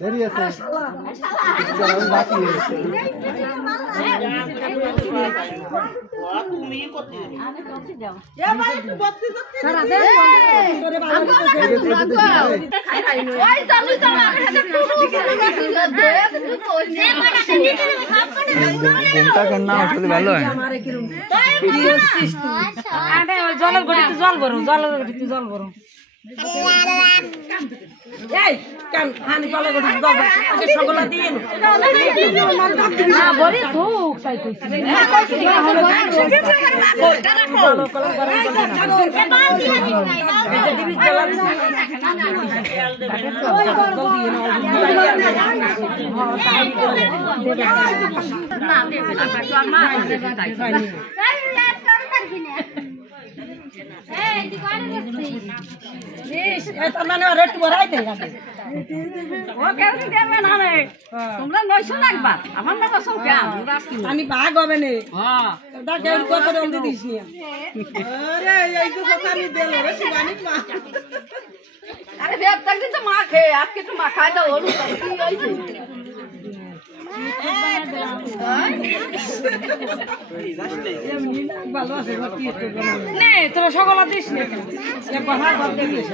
দেরি আছে বাকি তুমি করতে যাও এ ভাই একটু বত্তি বত্তি সারা দে করে ভালো খাই খাই ওই চালু চালু হাতে ঘুমটা কেন না আসলে ভালো হয় আমারে কি রুম কি হচ্ছিস তুই আরে ওই জলের গড়িতে জল ভরো জলের গড়িতে জল ভরো এই কাম হানি জলের গড়িতে জল ভরো আচ্ছা সগলা দিয়ে না বড়ি ধুক তাই কইছি না কইছি কোটা রাখো কলম গরম করে বাল দিয়ে এটা দিবি জলাম জলদি না দেবে না তো আমার তাই এই দোকানে বসছি বেশ এটা মানে রেট বড়াই দেই যাবে ও কেন দেবে না রে তোমরা 900 লাগবা আমার না কসম কে আমি ভাগ হবে না হ্যাঁ ওটা কেন কত দাম দিস নি আরে এই তো কথা আমি দেল রে শিবানী মা আরে বেব তক দিন তো মা খে আজকে তো মা খায় দাও ওলু কি হইছে ভালো আছে তোরা সকল দিস না কথা দেখিস